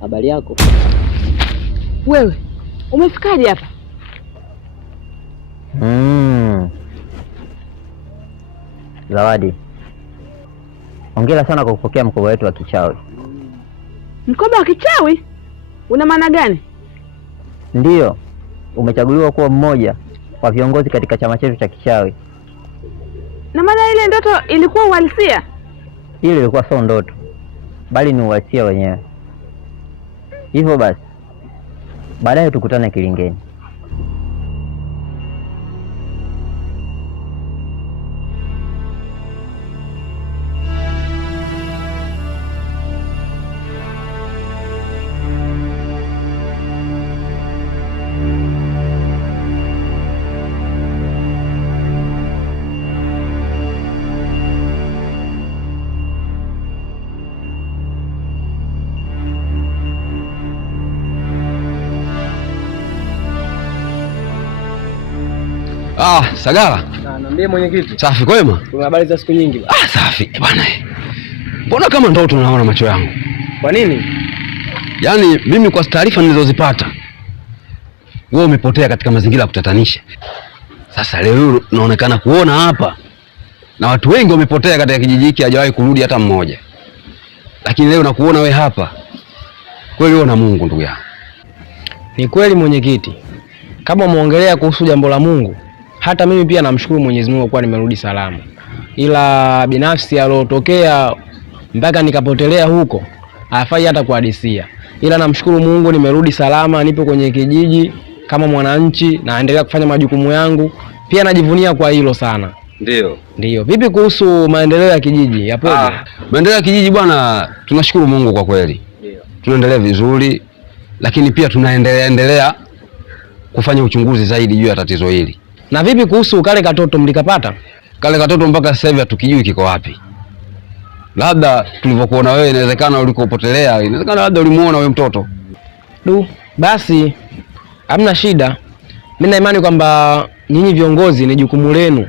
Habari yako? Wewe umefikaje hapa? Zawadi, hongera sana kwa kupokea mkoba wetu wa kichawi. Mkoba wa kichawi? Una maana gani? Ndiyo, umechaguliwa kuwa mmoja wa viongozi katika chama chetu cha kichawi. Na maana ile ndoto ilikuwa uhalisia? Ile ilikuwa sio ndoto, bali ni uhalisia wenyewe. Hivyo basi, baadaye tukutane kilingeni. Sagala. Naambie mwenyekiti. Safi kwema? Kuna habari za siku nyingi bwana. Safi. Bwana. Mbona kama ndoto naona macho yangu? Kwa nini? Yaani mimi kwa taarifa nilizozipata, wewe umepotea katika mazingira ya kutatanisha. Sasa leo naonekana kuona hapa na watu wengi wamepotea katika kijiji hiki, hajawahi kurudi hata mmoja. Lakini leo nakuona wewe hapa. Kweli wewe na Mungu ndugu yangu. Ni kweli mwenyekiti. Kama muongelea kuhusu jambo la Mungu, hata mimi pia namshukuru Mwenyezi Mungu kwa nimerudi salama. Ila binafsi alotokea mpaka nikapotelea huko, hafai hata kuhadisia. Ila namshukuru Mungu nimerudi salama, nipo kwenye kijiji kama mwananchi, naendelea kufanya majukumu yangu. Pia najivunia kwa hilo sana. Ndio. Vipi kuhusu maendeleo ya kijiji? Yapoje? Maendeleo ya kijiji bwana, tunashukuru Mungu kwa kweli. Ndio. Tunaendelea vizuri, lakini pia tunaendelea kufanya uchunguzi zaidi juu ya tatizo hili. Na vipi kuhusu kale katoto mlikapata? Kale katoto mpaka sasa hivi hatukijui kiko wapi. Labda tulivyokuona wewe inawezekana ulikopotelea, inawezekana labda ulimuona wewe mtoto. Basi hamna shida. Mimi na imani kwamba nyinyi viongozi ni jukumu lenu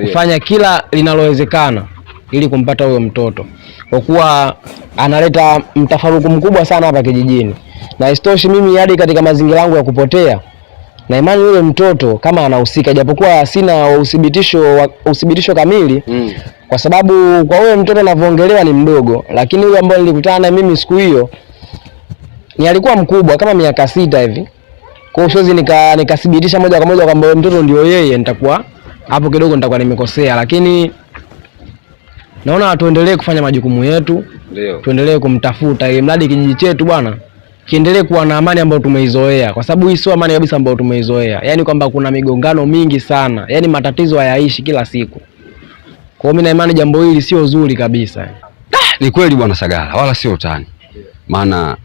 kufanya kila linalowezekana ili kumpata huyo mtoto. Kwa kuwa analeta mtafaruku mkubwa sana hapa kijijini. Na istoshi mimi hadi katika mazingira yangu ya kupotea, na imani yule mtoto kama anahusika, japokuwa sina uthibitisho kamili. Kwa sababu kwa huyo mtoto anavyoongelewa ni mdogo, lakini yule ambaye nilikutana naye mimi siku hiyo ni alikuwa mkubwa kama miaka 6 hivi. Kwa hiyo siwezi nikathibitisha moja kwa moja kwamba mtoto ndio yeye, nitakuwa hapo kidogo nitakuwa nimekosea, lakini naona tuendelee kufanya majukumu yetu. Ndio. Tuendelee kumtafuta ili mradi kijiji chetu bwana kiendelee kuwa na amani ambayo tumeizoea, kwa sababu hii sio amani kabisa ambayo tumeizoea. Yaani kwamba kuna migongano mingi sana. Yaani matatizo hayaishi kila siku. Kwa hiyo mimi na imani jambo hili sio zuri kabisa. Ni kweli bwana Sagala, wala sio utani. Maana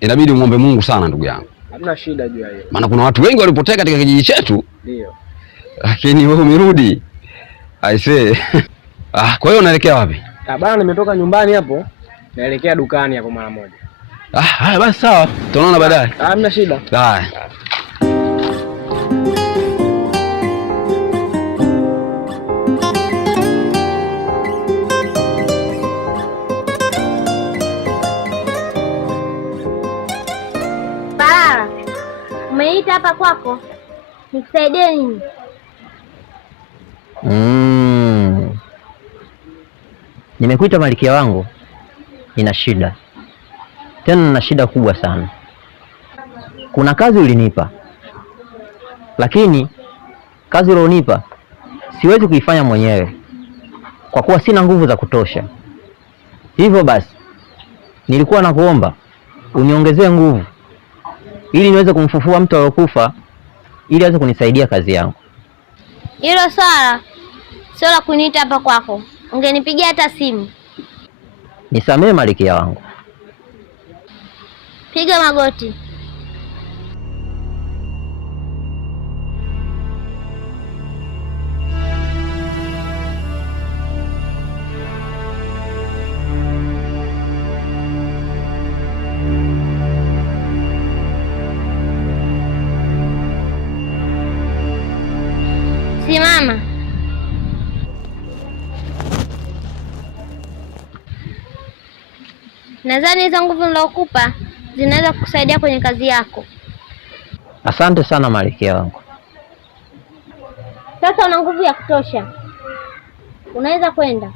inabidi muombe Mungu sana ndugu yangu. Hamna shida juu ya hiyo. Maana kuna watu wengi walipotea katika kijiji chetu. Ndio. Lakini wewe umerudi. I say. Kwa hiyo unaelekea wapi? Bana nimetoka nyumbani hapo, naelekea dukani hapo mara moja. Haya basi sawa. Tunaona baadaye. Hamna shida. Haya. Balala, umeita hapa kwako, nikusaidie nini? Nimekuita Malkia wangu, nina shida. Tena nina shida kubwa sana. Kuna kazi ulinipa, lakini kazi ulionipa siwezi kuifanya mwenyewe kwa kuwa sina nguvu za kutosha. Hivyo basi nilikuwa nakuomba uniongezee nguvu ili niweze kumfufua mtu aliyokufa ili aweze kunisaidia kazi yangu. Hilo swala sio la kuniita hapa kwako. Ungenipigia hata simu. Nisamehe Malkia wangu. Piga magoti. Simama. Nadhani hizo nguvu nilokupa zinaweza kukusaidia kwenye kazi yako. Asante sana Malkia wangu. Sasa una nguvu ya kutosha, unaweza kwenda.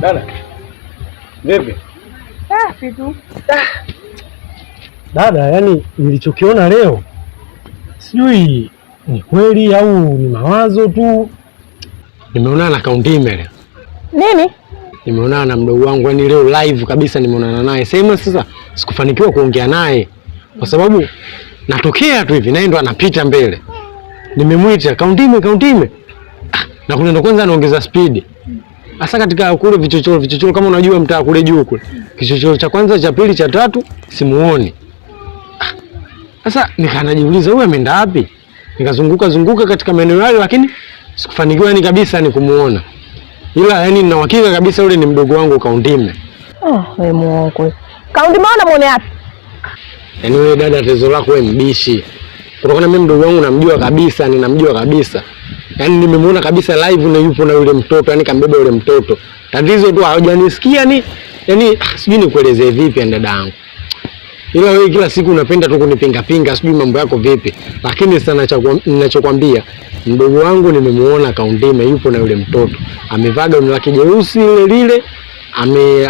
Dada, vipi? Safi tu. Dada, yani nilichokiona leo sijui ni kweli au ni mawazo tu. Nimeonana na Kaundime leo. Nini? Nimeonana na mdogo wangu yani leo live kabisa, nimeonana naye. Sasa sikufanikiwa kuongea naye kwa sababu natokea tu hivi naye ndo anapita mbele. Nimemwita Kaundime. Na kuna ndo kwanza anaongeza speed. Asa katika kule vichochoro kama unajua mtaa kule juu kule. Kichochoro cha kwanza, cha pili, cha tatu simuoni. Sasa nikanajiuliza huyu ameenda wapi? Nikazunguka katika maeneo yale lakini sikufanikiwa yani kabisa ni kumuona. Ila yani nina uhakika kabisa yule ni mdogo wangu Kaundime. Wewe muongo. Kaundime unamuone wapi? Yaani wewe dada, tezo lako wewe mbishi. Kutokana mimi mdogo wangu namjua kabisa. Yaani nimemuona kabisa live na yupo na yule mtoto, yani kambeba yule mtoto. Tatizo tu hajanisikia ni yani sijui nikuelezee vipi dada yangu. Ila wewe kila siku unapenda tu kunipinga sijui mambo yako vipi. Lakini sana ninachokwambia mdogo wangu nimemuona Kaundime yupo na yule mtoto. Amevaa gauni lake jeusi lile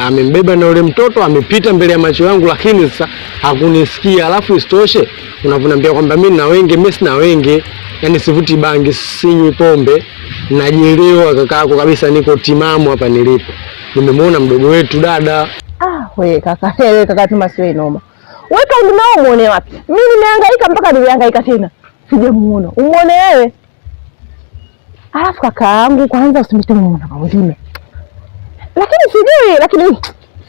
amembeba na yule mtoto, amepita mbele ya macho yangu lakini sasa hakunisikia. Alafu isitoshe unavyoniambia kwamba mimi sina wenge. Yaani sivuti bangi, sinywi pombe, najielewa kakaako kabisa, niko timamu hapa nilipo. Nimemuona mdogo wetu dada. Wewe kaka Tuma siwe noma. Wewe Kaundime umuone wapi? Mimi nimehangaika mpaka nimehangaika tena. Sijamuona. Umuone wewe. Alafu kakaangu kwanza usimite muona Kaundime. Lakini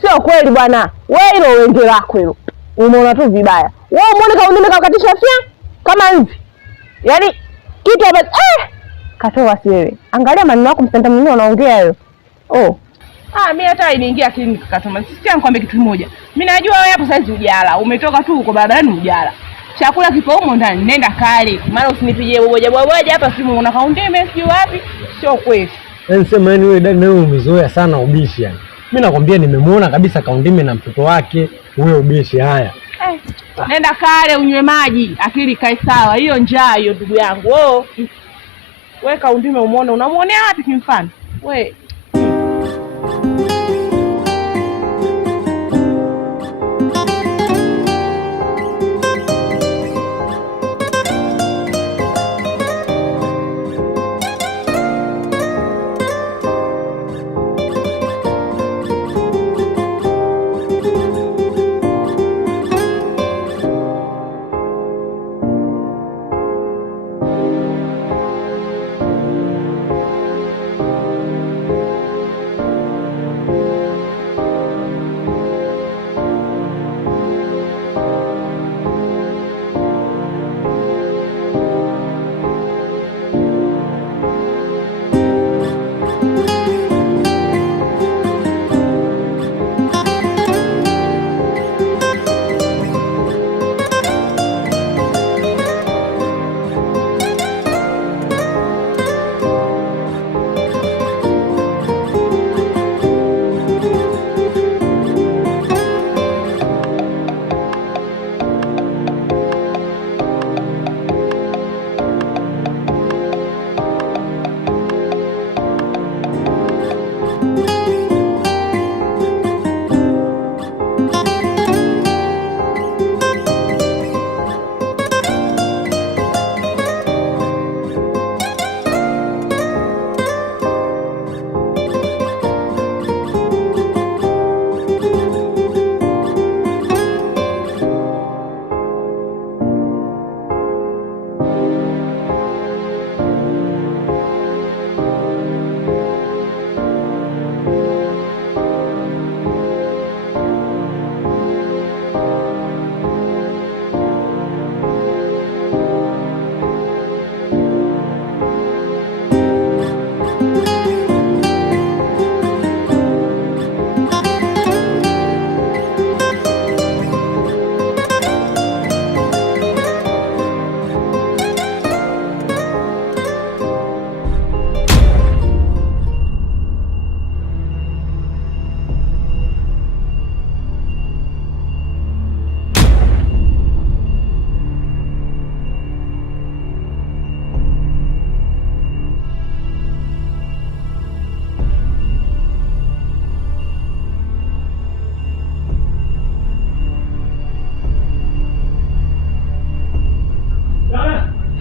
sio kweli bwana. Wewe hilo wenge lako hilo. Umeona tu vibaya. Wewe umuone Kaundime kakatisha fia kama hivi. Yaani kitu hapa katoa si wewe. Angalia maneno yako msenta mwenyewe unaongea hayo. Mimi hata iniingia akilini kakatoma. Sikia nikwambie kitu kimoja. Mimi najua wewe hapo sasa hujala. Umetoka tu uko barabarani hujala. Chakula kipo huko ndani. Nenda kale. Maana usinipigie boboja hapa simu una Kaundime sio wapi? Sio kweli. Yaani sema yani wewe dada wewe umezoea sana ubishi yani. Mimi nakwambia nimemuona kabisa Kaundime na mtoto wake, wewe ubishi haya. Nenda kale unywe maji, akili kae sawa. Hiyo njaa hiyo ndugu yangu. Wewe Kaundime umuone, unamuonea wapi kimfano? Wewe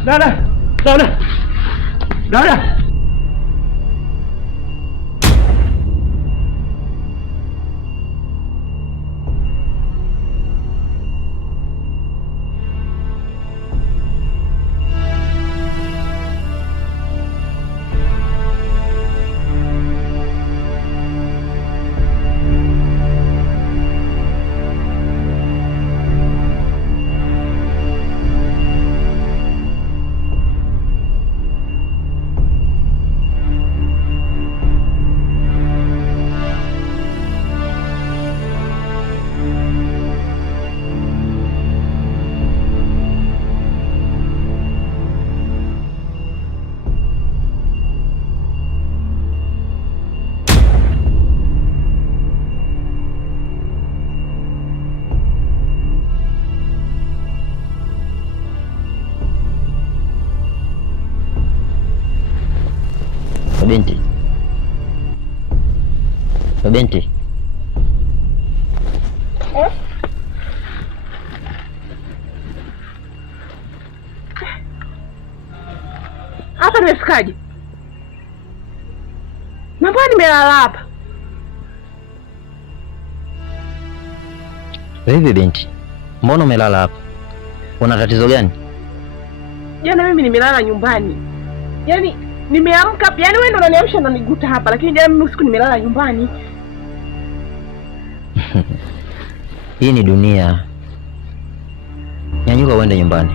Dada! Dada! Dada! Binti. Hapa nimefikaje? Na mbona nimelala hapa? Hivi binti, mbona umelala hapa? Una tatizo gani? Jana mimi nimelala nyumbani. Yaani nimeamka, yaani wewe ndo unaniamsha na niguta hapa, lakini jana mimi usiku nimelala nyumbani. Hii ni dunia. Nyanyuka uende nyumbani.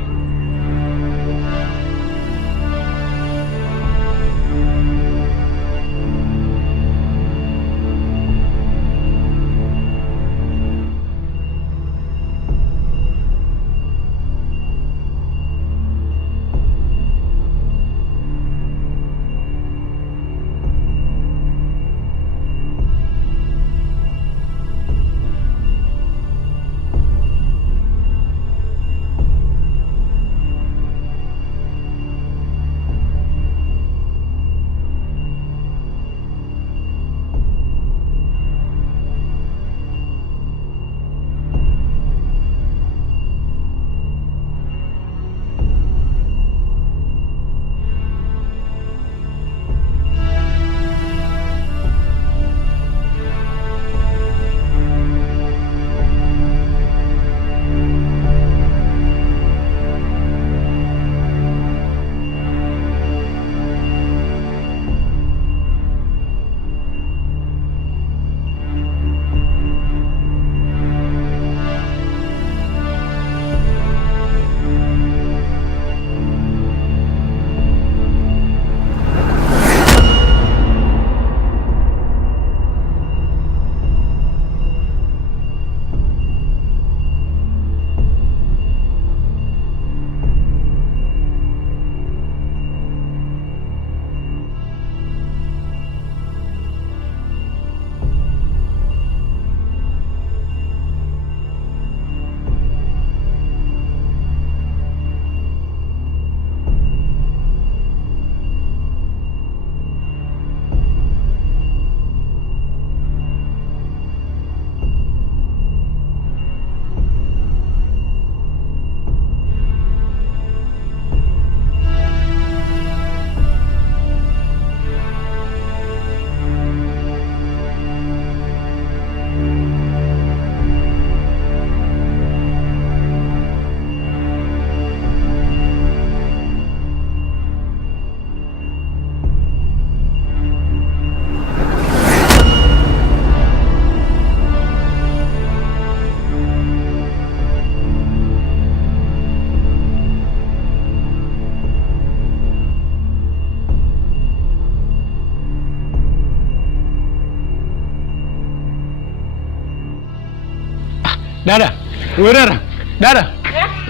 Dada, wewe dada. Dada.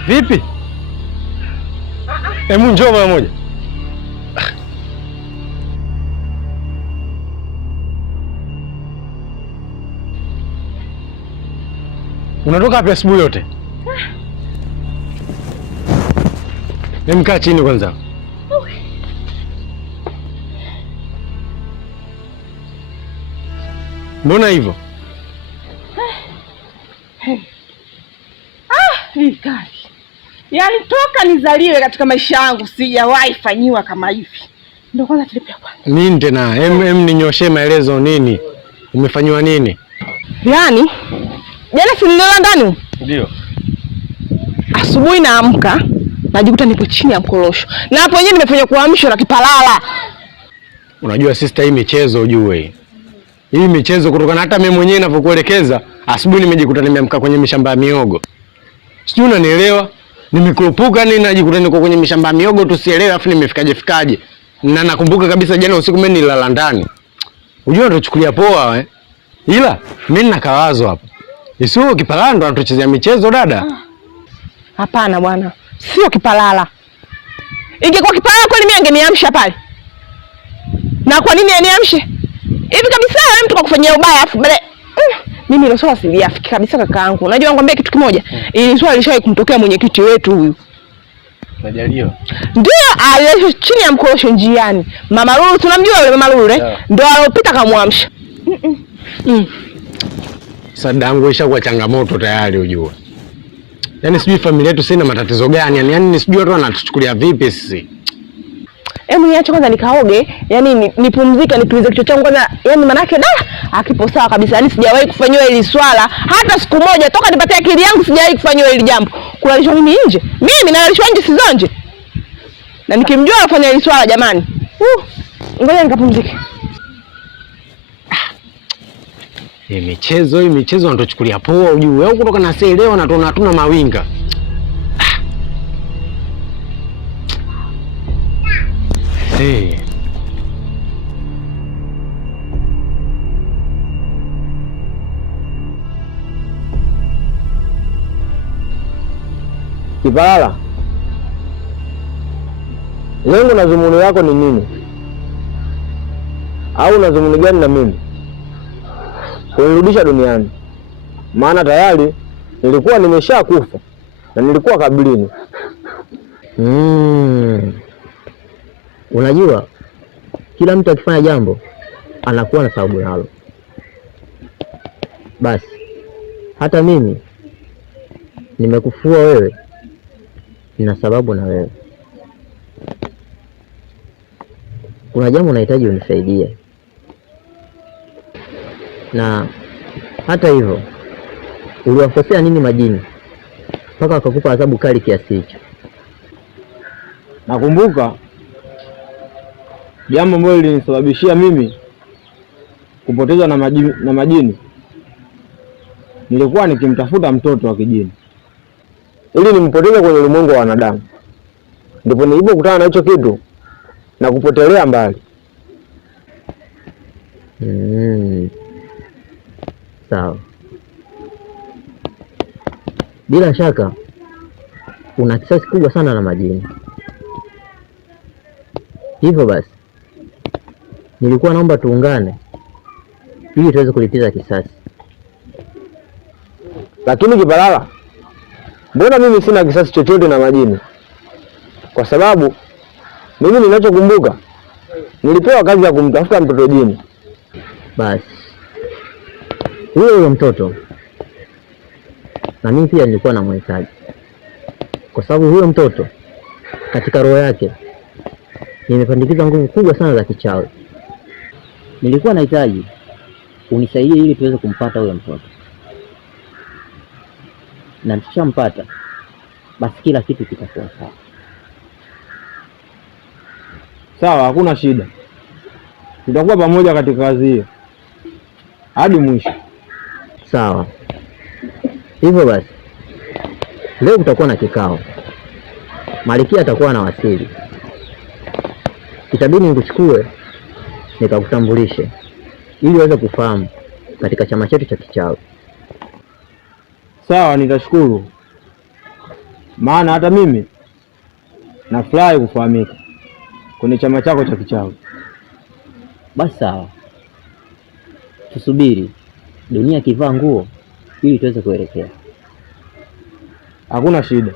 Vipi? Hebu njoo mara moja. Unatoka wapi asubuhi yote? Kaa chini kwanza. Mbona hivyo? Hii kazi. Yaani toka nizaliwe katika maisha yangu sijawahi fanyiwa kama hivi. Ndio kwanza tulipia kwanza. Nini tena? Ninyoshe maelezo nini? Umefanywa nini? Yaani jana si nilala ndani? Ndio. Asubuhi naamka najikuta nipo chini ya mkorosho. Na hapo wenyewe nimefanya kuamshwa na kipalala. Unajua sister, hii michezo ujue. Hii michezo kutokana hata mimi mwenyewe ninavyokuelekeza, asubuhi nimejikuta nimeamka kwenye mishamba ya miogo. Sijui unanielewa? Nimekurupuka nini najikuta niko kwenye mishamba ya miogo tusielewe afu nimefikaje. Na nakumbuka kabisa jana usiku mimi nilala ndani. Unajua tuchukulia poa Ila mimi nina kawazo hapo. Isiwe kipalala ndo anatuchezea michezo dada. Hapana bwana. Sio kipalala. Ingekuwa kipalala kweli mimi angeniamsha pale. Na kwa nini aniamshe? Hivi kabisa mtu kakufanyia ubaya afu baadaye mimi ile swala siliafiki kabisa kakaangu. Unajua ngombe kitu kimoja. Ili swala lishawahi kumtokea mwenyekiti wetu huyu. Najaliwa. Ndio alio chini ya mkorosho njiani. Mama Lulu tunamjua yule Mama Lulu ndio alopita kamwamsha. Sadangu ishakuwa changamoto tayari ujue. Yaani sijui familia yetu sina matatizo gani, yaani sijui watu wanatuchukulia vipi sisi. Hebu niache kwanza nikaoge, yaani nipumzike, nitulize kichwa changu kwanza, yaani manake akipo sawa kabisa. Yaani sijawahi kufanywa hili swala hata siku moja toka nipatie akili yangu, sijawahi kufanywa hili jambo. Kulalishwa mimi nje. Mimi nalalishwa nje sizonje. Na nikimjua afanya hili swala jamani. Ngoja nikapumzike. Hii michezo wanatuchukulia poa ujue. Au kutoka na sasa leo na tunaona hatuna mawinga. Kipalala, lengo na dhumuni yako ni nini? Au na dhumuni gani na mimi kunirudisha duniani? Maana tayari nilikuwa nimeshakufa na nilikuwa kaburini. Unajua kila mtu akifanya jambo anakuwa na sababu nalo. Basi hata mimi nimekufua wewe, nina sababu na wewe. Kuna jambo unahitaji unisaidie. Na hata hivyo uliwakosea nini majini mpaka wakakupa adhabu kali kiasi hicho? Nakumbuka jambo ambalo lilinisababishia mimi kupotezwa na majini. Nilikuwa nikimtafuta mtoto wa kijini ili nimpoteze kwenye ulimwengu wa wanadamu. Ndipo nilipokutana na hicho kitu na kupotelea mbali. Sawa. Bila shaka una kisasi kubwa sana na majini. Hivyo basi nilikuwa naomba tuungane ili tuweze kulipiza kisasi. Lakini Kipalala, mbona mimi sina kisasi chochote na majini? Kwa sababu mimi ninachokumbuka nilipewa kazi ya kumtafuta mtoto jini. Basi huyo mtoto na mimi pia nilikuwa namhitaji, kwa sababu huyo mtoto katika roho yake nimepandikiza nguvu kubwa sana za kichawi. Nilikuwa nahitaji unisaidie ili tuweze kumpata huyo mtoto, na tukishampata basi kila kitu kitakuwa sawa. Sawa, hakuna shida. Tutakuwa pamoja katika kazi hiyo hadi mwisho. Sawa. Hivyo basi leo kutakuwa na kikao. Malikia atakuwa na wasili. Itabidi nikuchukue nikakutambulishe ili uweze kufahamu katika chama chetu cha kichawi. Sawa, nitashukuru. Maana hata mimi nafurahi kufahamika kwenye chama chako cha kichawi. Basi sawa. Tusubiri dunia kivaa nguo ili tuweze kuelekea. Hakuna shida.